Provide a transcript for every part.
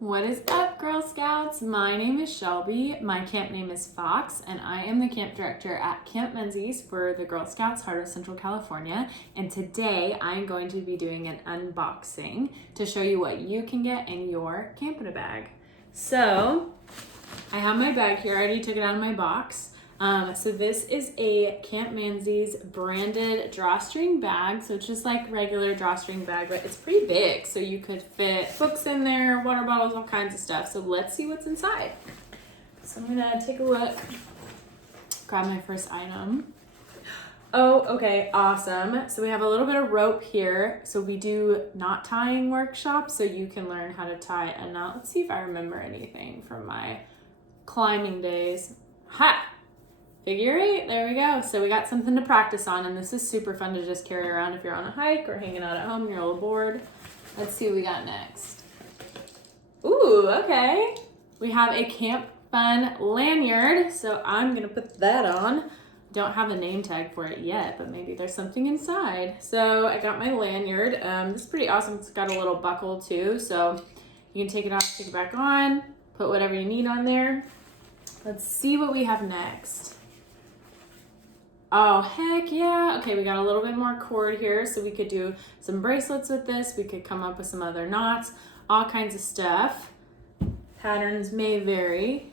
What is up, Girl Scouts? My name is Shelby. My camp name is Fox, and I am the camp director at Camp Menzies for the Girl Scouts Heart of Central California. And today I'm going to be doing an unboxing to show you what you can get in your camp-in-a-bag. So I have my bag here. I already took it out of my box. So this is a Camp Menzies branded drawstring bag. So it's just like regular drawstring bag, but it's pretty big. So you could fit books in there, water bottles, all kinds of stuff. So let's see what's inside. So I'm gonna take a look, grab my first item. Oh, okay, awesome. So we have a little bit of rope here. So we do knot tying workshops, so you can learn how to tie a knot. Let's see if I remember anything from my climbing days. Ha! Figure 8, there we go. So we got something to practice on, and this is super fun to just carry around if you're on a hike or hanging out at home, you're a little bored. Let's see what we got next. Ooh, okay. We have a Camp Fun lanyard, so I'm gonna put that on. Don't have a name tag for it yet, but maybe there's something inside. So I got my lanyard. This is pretty awesome. It's got a little buckle too, so you can take it off, take it back on, put whatever you need on there. Let's see what we have next. Oh, heck yeah. Okay, we got a little bit more cord here, so we could do some bracelets with this. We could come up with some other knots, all kinds of stuff. Patterns may vary.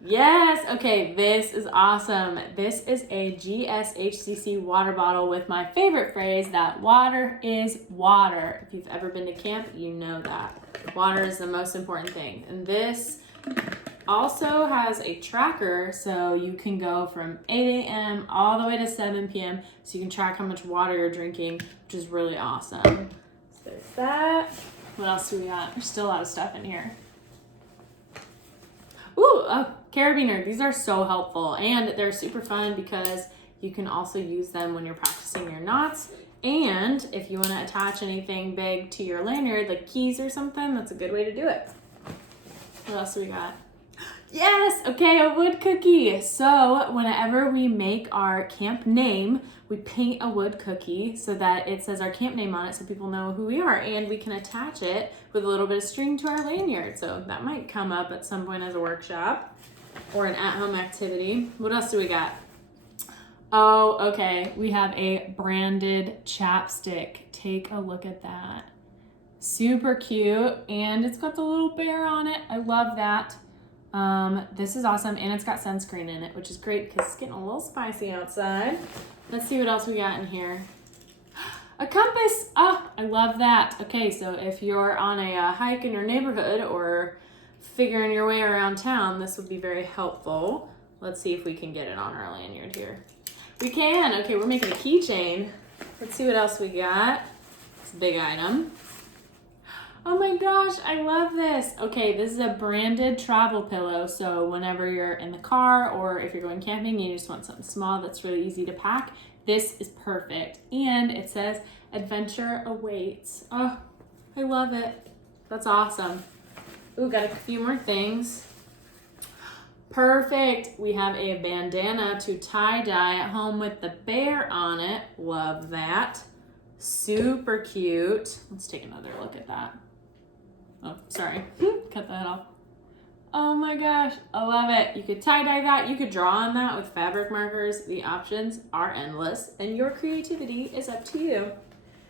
Yes, okay, this is awesome. This is a GSHCC water bottle with my favorite phrase that water is water. If you've ever been to camp, you know that. Water is the most important thing. And this also has a tracker, so you can go from 8 a.m. all the way to 7 p.m. so you can track how much water you're drinking, which is really awesome. So there's that. What else do we got? There's still a lot of stuff in here. Ooh, a Carabiner. These are so helpful, and they're super fun because you can also use them when you're practicing your knots. And if you want to attach anything big to your lanyard, like keys or something, that's a good way to do it. What else do we got? Yes, okay, a wood cookie. So whenever we make our camp name, we paint a wood cookie so that it says our camp name on it so people know who we are, and we can attach it with a little bit of string to our lanyard. So that might come up at some point as a workshop or an at-home activity. What else do we got? Oh, okay, we have a branded chapstick. Take a look at that. Super cute, and it's got the little bear on it. I love that. This is awesome, and it's got sunscreen in it, which is great because it's getting a little spicy outside. Let's see what else we got in here. A compass. Oh, I love that. Okay, so if you're on a hike in your neighborhood or figuring your way around town, this would be very helpful. Let's see if we can get it on our lanyard here. We can. Okay, we're making a keychain. Let's see what else we got. It's a big item. Oh my gosh, I love this. Okay, this is a branded travel pillow, so whenever you're in the car or if you're going camping, you just want something small that's really easy to pack, this is perfect. And it says, adventure awaits. Oh, I love it. That's awesome. Ooh, got a few more things. Perfect. We have a bandana to tie-dye at home with the bear on it. Love that. Super cute. Let's take another look at that. Oh, sorry. Cut that off. Oh my gosh, I love it. You could tie-dye that. You could draw on that with fabric markers. The options are endless, and your creativity is up to you.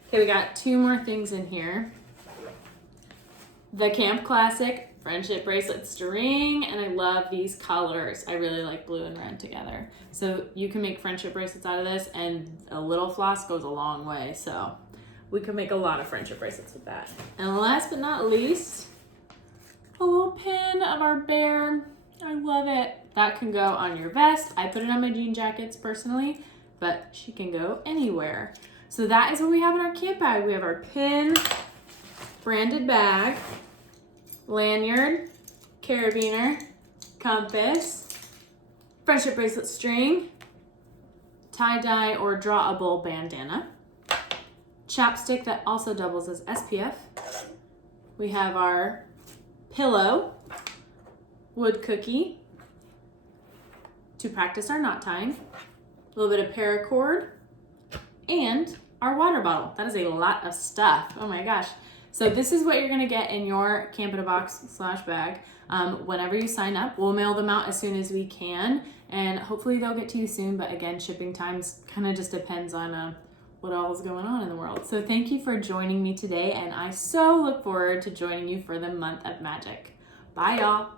Okay, we got 2 more things in here. The Camp Classic Friendship Bracelet String, and I love these colors. I really like blue and red together. So you can make friendship bracelets out of this, and a little floss goes a long way, so we could make a lot of friendship bracelets with that. And last but not least, a little pin of our bear. I love it. That can go on your vest. I put it on my jean jackets personally, but she can go anywhere. So that is what we have in our camp bag. We have our pin, branded bag, lanyard, carabiner, compass, friendship bracelet string, tie-dye or drawable bandana, chapstick that also doubles as SPF. We have our pillow, wood cookie to practice our knot tying, a little bit of paracord, and our water bottle. That is a lot of stuff. Oh my gosh. So this is what you're gonna get in your Camp in a Box / bag. Whenever you sign up, we'll mail them out as soon as we can, and hopefully they'll get to you soon. But again, shipping times kind of just depends on what all is going on in the world. So thank you for joining me today, and I so look forward to joining you for the month of magic. Bye, y'all.